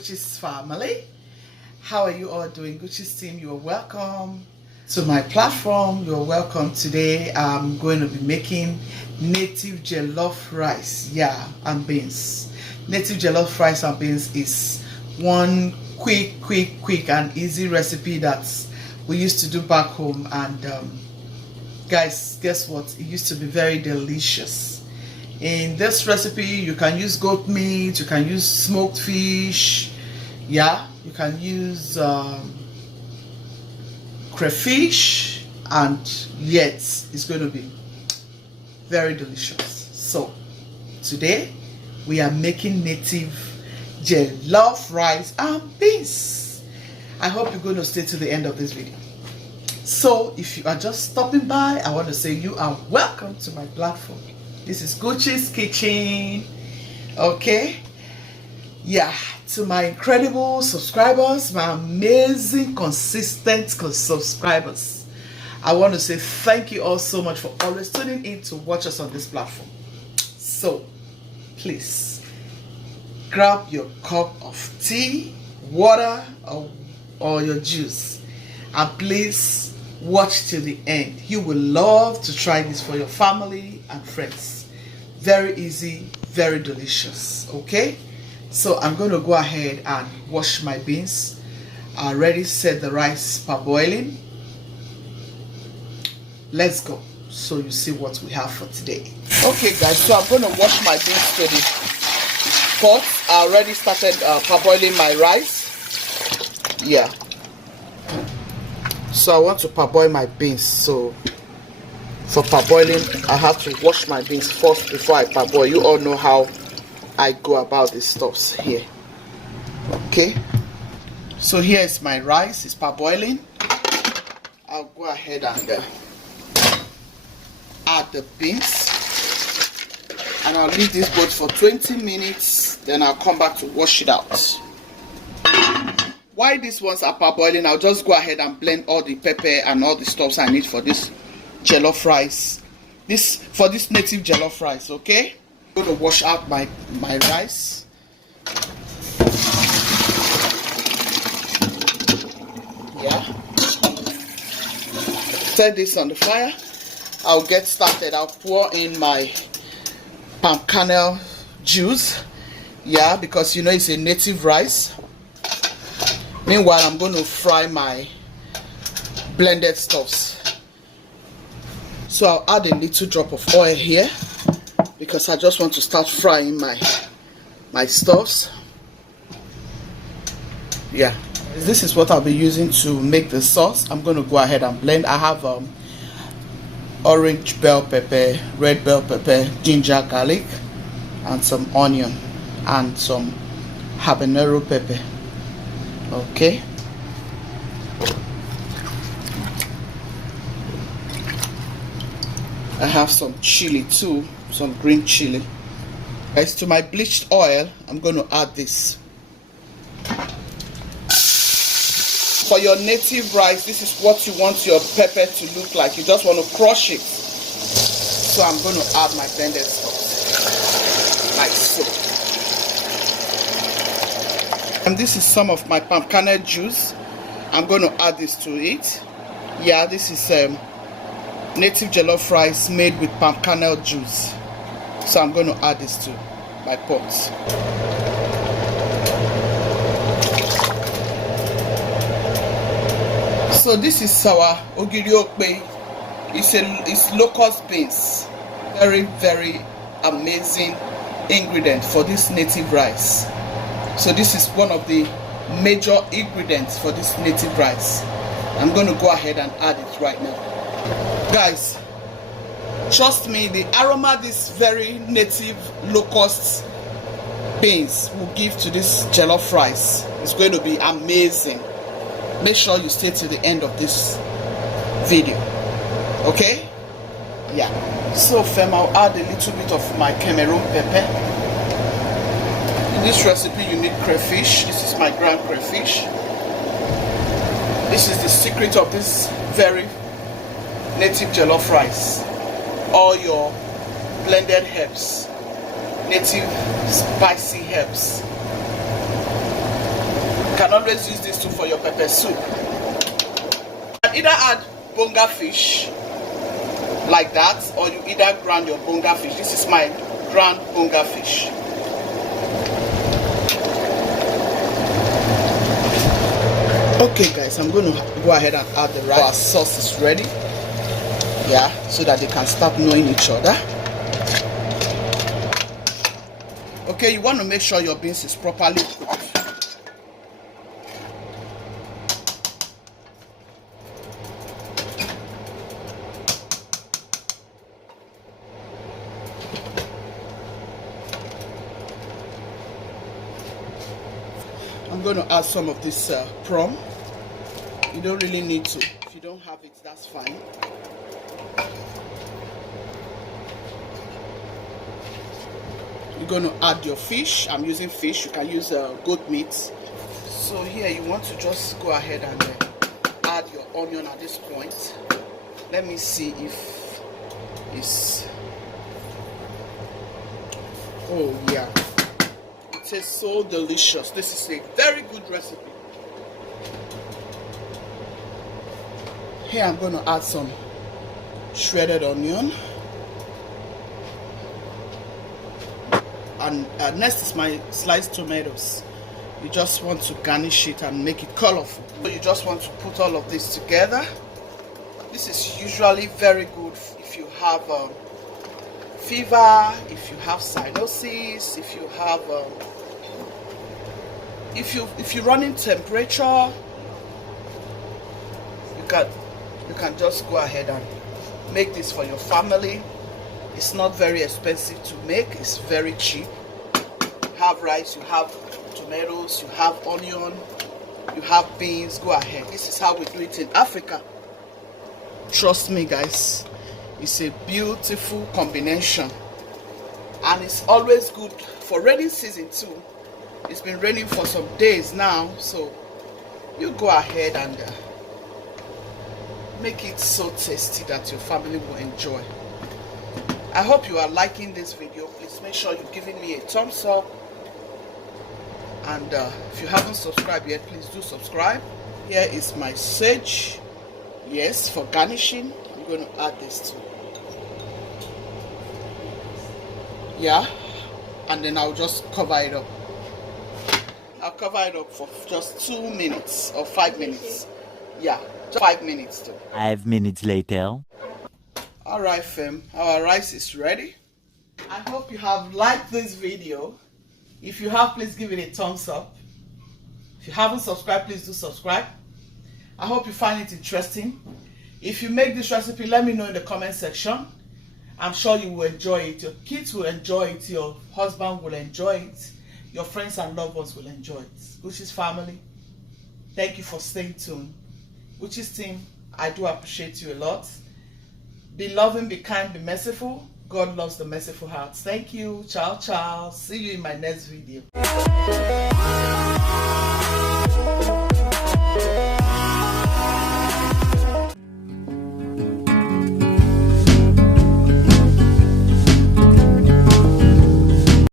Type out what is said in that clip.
Gucci's family. How are you all doing? Gucci's team, you are welcome to my platform. You are welcome. Today I'm going to be making native jollof rice, and beans. Native jollof rice and beans is one quick and easy recipe that we used to do back home, and guys, guess what? It used to be very delicious. In this recipe, you can use goat meat, you can use smoked fish, you can use crayfish, and yet it's going to be very delicious. So today we are making native jollof rice and beans. I hope you're going to stay to the end of this video. So if you are just stopping by, I want to say you are welcome to my platform. This is Gucci's kitchen. Okay, to my incredible subscribers, my amazing consistent subscribers, I want to say thank you all so much for always tuning in to watch us on this platform. So please grab your cup of tea, water, or your juice, and please watch till the end. You will love to try this for your family and friends. Very easy, very delicious. Okay, so I'm going to go ahead and wash my beans. I already set the rice parboiling. Let's go so you see what we have for today. Okay guys, so I'm going to wash my beans to the pot. I already started parboiling my rice. So I want to parboil my beans. So for parboiling, I have to wash my beans first before I parboil. You all know how I go about these stuffs here. Okay, so here is my rice. It's parboiling. I'll go ahead and add the beans, and I'll leave this both for 20 minutes. Then I'll come back to wash it out. While these ones are parboiling, I'll just go ahead and blend all the pepper and all the stuffs I need for this jollof rice. For this native jollof rice. Okay, I'm going to wash out my rice. Set this on the fire. I'll get started. I'll pour in my palm kernel juice, because you know it's a native rice. Meanwhile, I'm going to fry my blended stuffs. So I'll add a little drop of oil here because I just want to start frying my stuffs. This is what I'll be using to make the sauce. I'm going to go ahead and blend. I have orange bell pepper, red bell pepper, ginger, garlic, and some onion, and some habanero pepper. Okay, I have some chili too, some green chili. Guys, to my bleached oil, I'm going to add this. For your native rice, this is what you want your pepper to look like. You just want to crush it. So I'm going to add my blended stuff, like so. And this is some of my palm kernel juice. I'm going to add this to it. This is native jollof rice made with palm kernel juice. So I'm going to add this to my pot. So this is our ogiriokpe. It's locust beans. Very amazing ingredient for this native rice. So this is one of the major ingredients for this native rice. I'm going to go ahead and add it right now. Guys, trust me, the aroma this very native locust beans will give to this jollof rice is going to be amazing. Make sure you stay to the end of this video. Okay? So fam, I'll add a little bit of my Cameroon pepper. In this recipe you need crayfish. This is my ground crayfish. This is the secret of this very native jollof rice. All your blended herbs, native spicy herbs. can always use this too for your pepper soup. You can either add bonga fish like that, or you either ground your bonga fish. This is my ground bonga fish. Okay guys, I'm going to go ahead and add the rice. Our sauce is ready. Yeah, so that they can start knowing each other. Okay, you want to make sure your beans is properly cooked. I'm going to add some of this prawn. You don't really need to. If you don't have it, that's fine. You're going to add your fish. I'm using fish. You can use goat meat. So here you want to just go ahead and add your onion at this point. Let me see if it's... Oh yeah. It tastes so delicious. This is a very good recipe. Here I'm going to add some shredded onion. And next is my sliced tomatoes. You just want to garnish it and make it colorful. So you just want to put all of this together. This is usually very good if you have fever, if you have cyanosis, if you have if you're running temperature. You can just go ahead and make this for your family. It's not very expensive to make. It's very cheap. You have rice, you have tomatoes, you have onion, you have beans. Go ahead. This is how we do it in Africa. Trust me guys, it's a beautiful combination, and it's always good for rainy season too. It's been raining for some days now, so you go ahead and make it so tasty that your family will enjoy. I hope you are liking this video. Please make sure you're giving me a thumbs up, and if you haven't subscribed yet, please do subscribe. Here is my sage. Yes, for garnishing, I'm going to add this too. Yeah, and then I'll just cover it up. I'll cover it up for just 2 minutes or 5 minutes. Yeah, just 5 minutes too. 5 minutes later. Alright fam, our rice is ready. I hope you have liked this video. If you have, please give it a thumbs up. If you haven't subscribed, please do subscribe. I hope you find it interesting. If you make this recipe, let me know in the comment section. I'm sure you will enjoy it. Your kids will enjoy it. Your husband will enjoy it. Your friends and loved ones will enjoy it. Gucci's family, thank you for staying tuned. Gucci's team, I do appreciate you a lot. Be loving, be kind, be merciful. God loves the merciful hearts. Thank you. Ciao, ciao. See you in my next video.